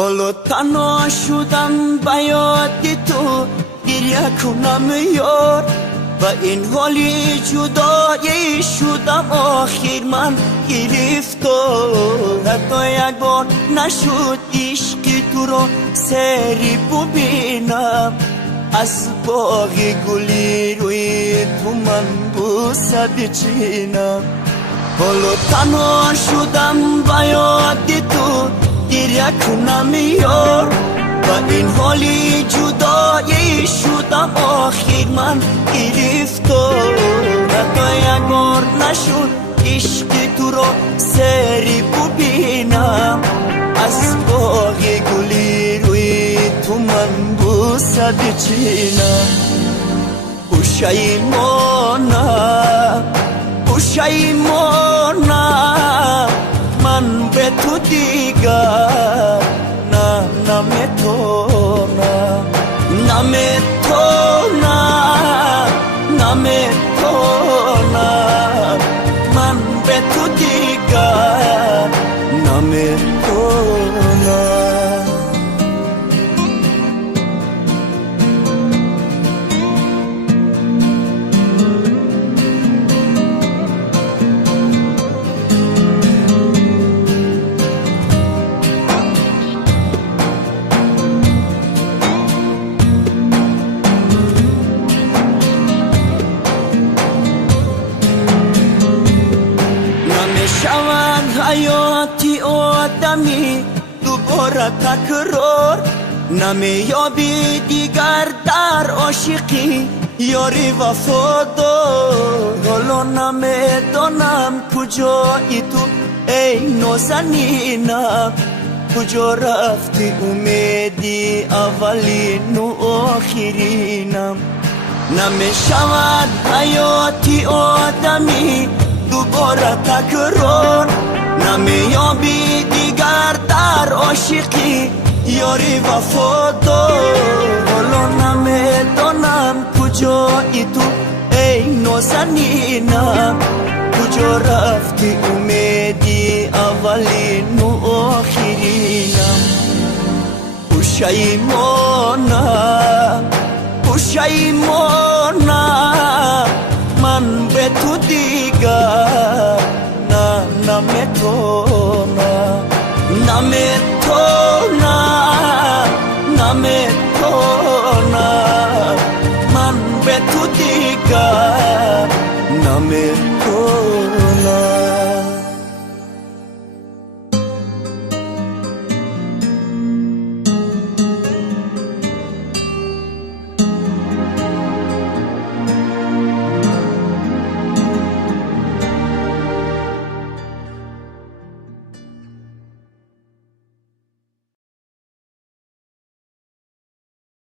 حالا تنها شدم به یاد تو گریه کنم یار و این حالی جدایی شدم آخر من گرفتار حتی یک بار نشد عشق تو رو سری ببینم از باغ گلی روی تو من بوسه بچینم حالا تنها شدم به یاد تو گریه کنم یار و این حالی جدایی شدم آخر من گرفتار حتی یک بار نشد عشق تو رو سری ببینم از باغ گلی روی تو من بوسه بچینم پشیمانم من به تو دیگر نمیتونم من به تو دیگر نمیتونم شود حیاتی آدمی دوباره تکرار نمیابی دیگر در عاشقی یاری وفادار حالا نمیدانم کجایی تو ای نازنینم کجا رفتی امیدی اولین و آخرینم نمیشود حیاتی آدمی دوباره تکرار نمیابی دیگر در عاشقی یاری وفادار حالا نمیدانم کجایی تو ای نازنینم کجا رفتی امیدی اولین و آخرینم پشیمانم من به تو دیگر نمیتونم